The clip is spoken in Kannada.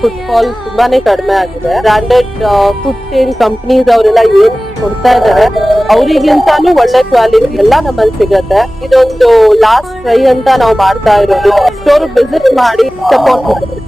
ಫುಟ್ಫಾಲ್ ತುಂಬಾನೇ ಕಡಿಮೆ ಆಗಿದೆ. ಬ್ರಾಂಡೆಡ್ ಫುಡ್ ಚೈನ್ ಕಂಪನೀಸ್ ಅವರೆಲ್ಲ ಏನ್ ಕೊಡ್ತಾ ಇದಾರೆ ಅವರಿಗಿಂತಾನು ಒಳ್ಳೆ ಕ್ವಾಲಿಟಿ ಎಲ್ಲ ನಮ್ಮಲ್ಲಿ ಸಿಗತ್ತೆ. ಇದೊಂದು ಲಾಸ್ಟ್ ಟ್ರೈ ಅಂತ ನಾವು ಮಾಡ್ತಾ ಇರೋದು. ಸ್ಟೋರ್ ವಿಸಿಟ್ ಮಾಡಿ ಸಪೋರ್ಟ್ ಮಾಡಿ.